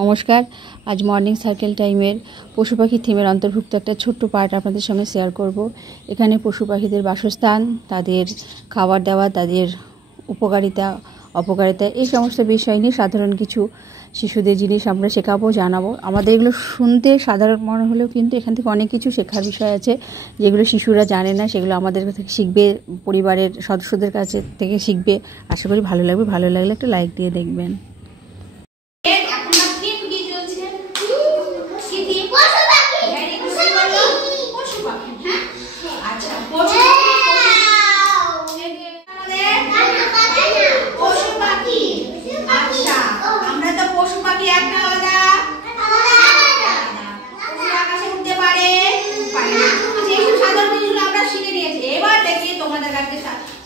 নমস্কার। আজ morning cycle টাইমের পশু পাখি থিমের অন্তর্ভুক্ত একটা ছোট্ট পার্ট আপনাদের সঙ্গে শেয়ার করব। এখানে পশু পাখিদের বাসস্থান, তাদের খাবার দাবার, তাদের উপকারিতা অপকারিতা, এই সমস্ত বিষয় নিয়ে সাধারণ কিছু শিশুদের জিনিস আমরা শেখাবো, জানাবো। আমাদের এগুলো শুনতে সাধারণ মনে হলেও কিন্তু এখান থেকে অনেক কিছু শেখার বিষয় আছে, যেগুলো শিশুরা জানে না, সেগুলো আমাদের থেকে শিখবে, পরিবারের সদস্যদের কাছে থেকে শিখবে। আশা করি ভালো লাগবে। ভালো লাগলে একটা লাইক দিয়ে দেখবেন।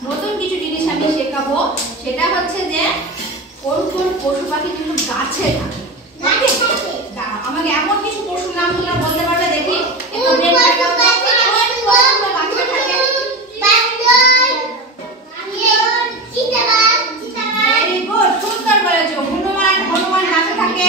নতুন কিছু জিনিস আমি শেখাবো, সেটা হচ্ছে যে কোন কোন পশু পাখি কিন্তু গাছে থাকে। আমাকে এমন কিছু পশুর নাম তোমরা বলতে পারবে? দেখি সুন্দর বলেছো। হনুমান গাছে থাকে,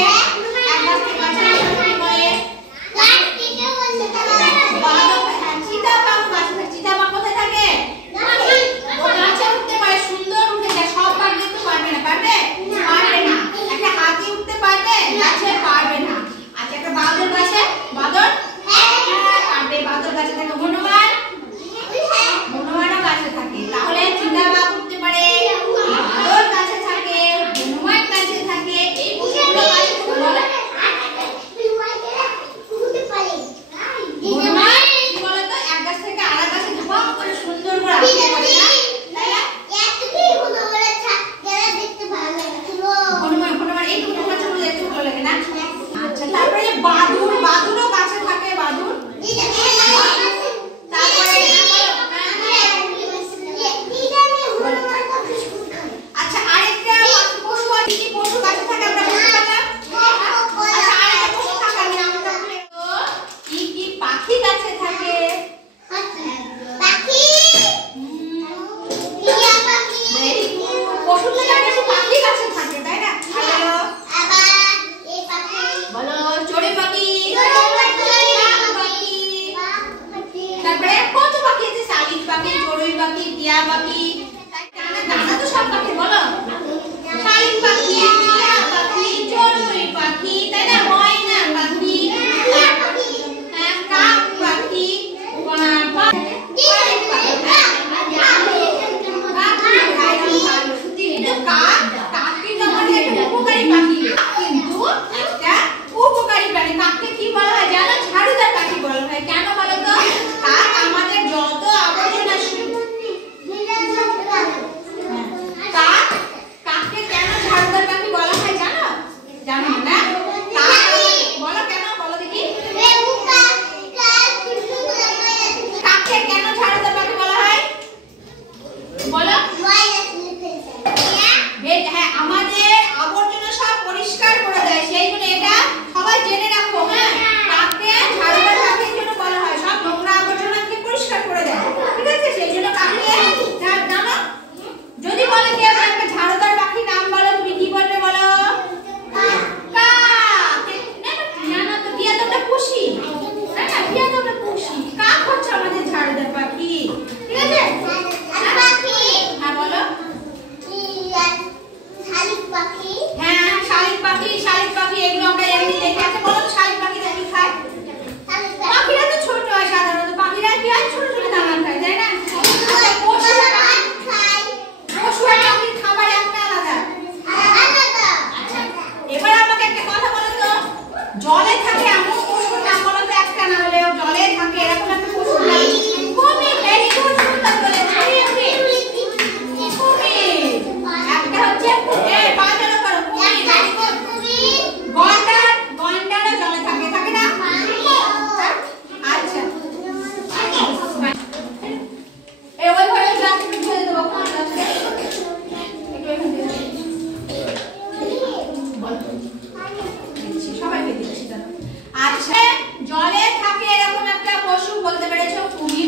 জলে থাকে এরকম একটা পশু বলতে পেরেছো? কুমির।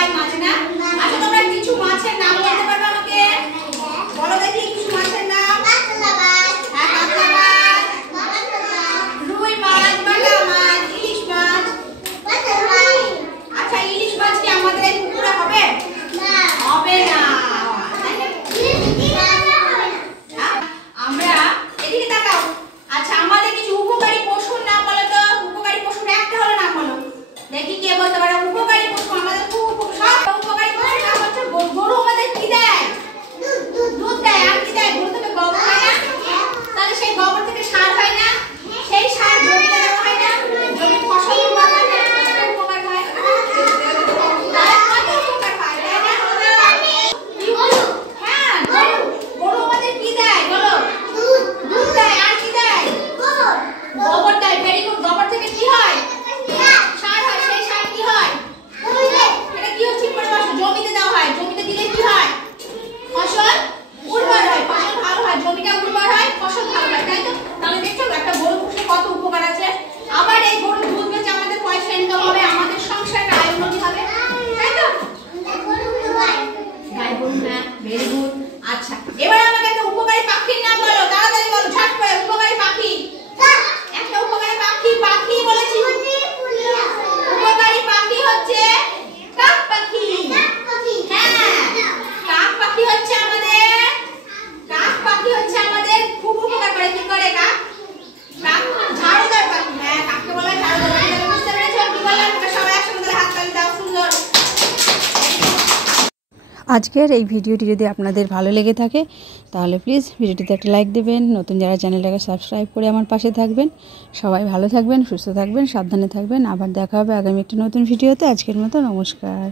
পাই মাছ না? আচ্ছা তোমরা কিছু মাছের নাম বলতে পারবে আমাকে? বলো দেখি কিছু মাছের নাম। হ্যাঁ, কাতলা মাছ, রুই মাছ, বাটা মাছ, ইলিশ মাছ। আচ্ছা ইলিশ মাছ কি আমাদের এই পুকুরে হবে? হবে না। আমরা এদিকে তাকাও। আচ্ছা আমাদের কিছু উপকারী পশুর নাম বলো তো। উপকারী পশুর একটা হলো নাম বলো দেখি কে বলতে পারে। উপকারী পশু আমাদের খুব সব উপকারী পশুর নাম হচ্ছে গরু আমাদের কি দেয়? দুধ দেয়। আর কি দেয়? গরু থেকে গোবর হয় না? তাহলে সেই গোবর থেকে সার হয় না? সেই সার জমিতে দেওয়া হয় না? জমির ফসল উৎপাদন হয় না? উপকার হয়। তাহলে কত উপকার হয় তাই না? হ্যাঁ, গরু আমাদের কি দেয় বলো? দুধ দেয়। আর কি দেয়? গোবর দেয়। Very good. গোবর থেকে কি হয়? সার হয়। সেই সার কি হয়? এটা কি হচ্ছে করে বসো? জমিতে দেওয়া হয়। জমিতে দিলে কি হয়? ফসল উর্বর হয়। ফসল ভালো হয়। জমিটা উর্বর হয়, ফসল ভালো হয়, তাই তো? তাহলে দেখছো একটা গরু পুষে কত উপকার আছে। আবার এই গরুর দুধ বেচে আমাদের পয়সা ইনকাম হবে, আমাদের সংসারের আয় উন্নতি হবে, তাই তো? গাই গরু। হ্যাঁ, ভেরি গুড। আচ্ছা এবার আমাকে একটা উপকারী পাখির নাম বলো। তাড়াতাড়ি বলো, ঝট করে। উপকারী পাখি। একটা উপকারী পাখি। পাখি বলেছি। উপকারী পাখি হচ্ছে কাক পাখি। হ্যাঁ, কাক পাখি হচ্ছে আমাদের খুব উপকার করে। কি করে কাক? কাক ঝাড়ুদার পাখি। হ্যাঁ, কাককে বলা হয় ঝাড়ুদার পাখি। বুঝতে পেরেছো কি বললাম? সবাই একসঙ্গে হাততালি দাও। সুন্দর। আজকের এই ভিডিওটি যদি আপনাদের ভালো লেগে থাকে তাহলে প্লিজ ভিডিওটিতে একটা লাইক দেবেন। নতুন যারা চ্যানেলটাকে সাবস্ক্রাইব করে আমার পাশে থাকবেন। সবাই ভালো থাকবেন, সুস্থ থাকবেন, সাবধানে থাকবেন। আবার দেখা হবে আগামী একটা নতুন ভিডিওতে। আজকের মতো নমস্কার।